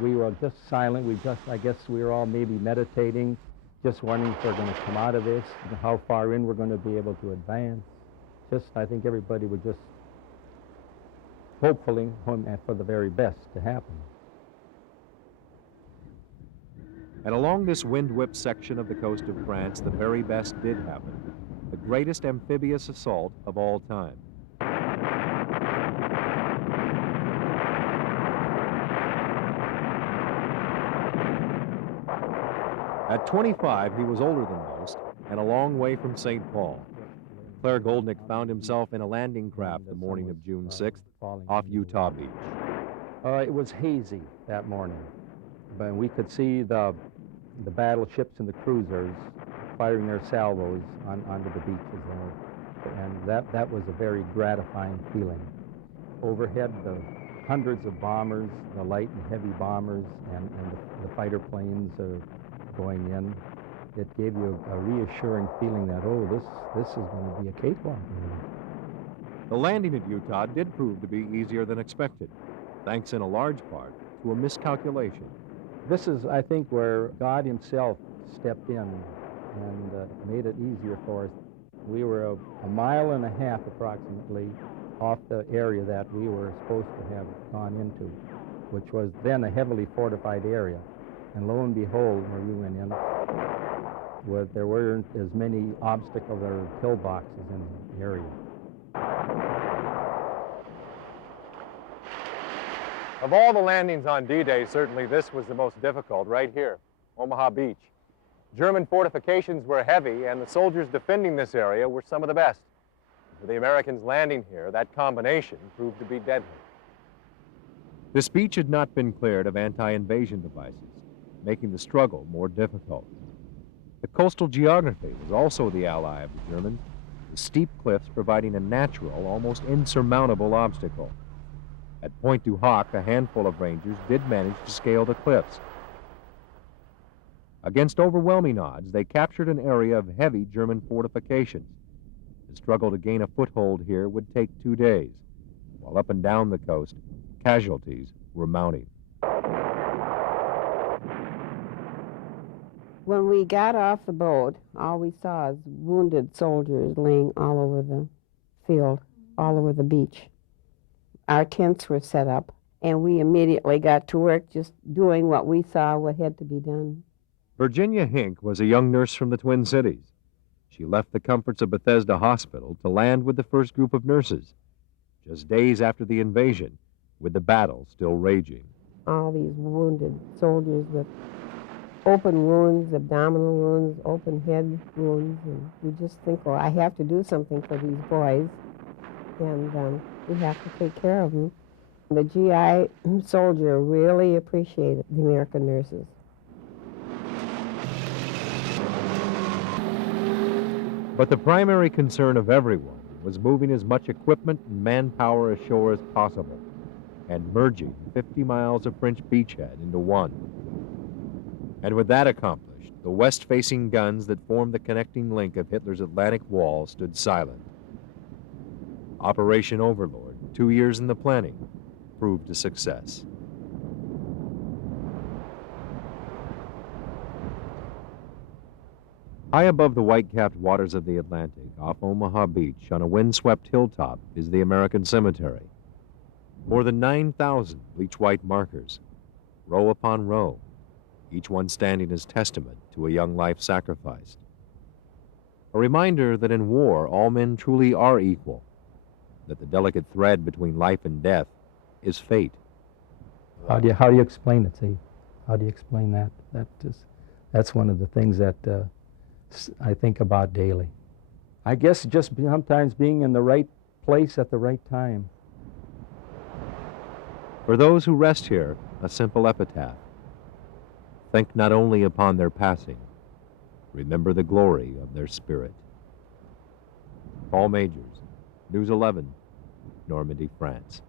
We were just silent. I guess we were all maybe meditating, just wondering if we're going to come out of this, and how far in we're going to be able to advance. I think everybody was just hoping for the very best to happen. And along this wind-whipped section of the coast of France, the very best did happen. The greatest amphibious assault of all time. At 25, he was older than most and a long way from St. Paul. Claire Goldnick found himself in a landing craft the morning of June 6th off Utah Beach. It was hazy that morning, but we could see the battleships and the cruisers firing their salvos onto the beaches there. And that was a very gratifying feeling. Overhead, the hundreds of bombers, the light and heavy bombers, and the fighter planes going in. It gave you a reassuring feeling that, oh, this is going to be a cakewalk. The landing at Utah did prove to be easier than expected, thanks in a large part to a miscalculation. This is, I think, where God himself stepped in and made it easier for us. We were a mile and a half approximately off the area that we were supposed to have gone into, which was then a heavily fortified area. And lo and behold, where we went in, there weren't as many obstacles or pillboxes in the area. Of all the landings on D-Day, certainly this was the most difficult, right here, Omaha Beach. German fortifications were heavy, and the soldiers defending this area were some of the best. For the Americans landing here, that combination proved to be deadly. This beach had not been cleared of anti-invasion devices, making the struggle more difficult. The coastal geography was also the ally of the Germans, the steep cliffs providing a natural, almost insurmountable obstacle. At Pointe du Hoc, a handful of Rangers did manage to scale the cliffs. Against overwhelming odds, they captured an area of heavy German fortifications. The struggle to gain a foothold here would take 2 days, while up and down the coast, casualties were mounting. When we got off the boat, all we saw is wounded soldiers laying all over the field, all over the beach. Our tents were set up, and we immediately got to work just doing what we saw what had to be done. Virginia Hink was a young nurse from the Twin Cities. She left the comforts of Bethesda Hospital to land with the first group of nurses, just days after the invasion, with the battle still raging. All these wounded soldiers with open wounds, abdominal wounds, open head wounds, and you just think, well, I have to do something for these boys, and we have to take care of them. The GI soldier really appreciated the American nurses. But the primary concern of everyone was moving as much equipment and manpower ashore as possible and merging 50 miles of French beachhead into one. And with that accomplished, the west-facing guns that formed the connecting link of Hitler's Atlantic Wall stood silent. Operation Overlord, 2 years in the planning, proved a success. High above the white-capped waters of the Atlantic, off Omaha Beach, on a windswept hilltop, is the American Cemetery. More than 9,000 bleach-white markers, row upon row, each one standing as testament to a young life sacrificed. A reminder that in war, all men truly are equal, that the delicate thread between life and death is fate. How do you explain it, see? How do you explain that? That's one of the things that I think about daily. I guess just sometimes being in the right place at the right time. For those who rest here, a simple epitaph. Think not only upon their passing, remember the glory of their spirit. Paul Magers, News 11, Normandy, France.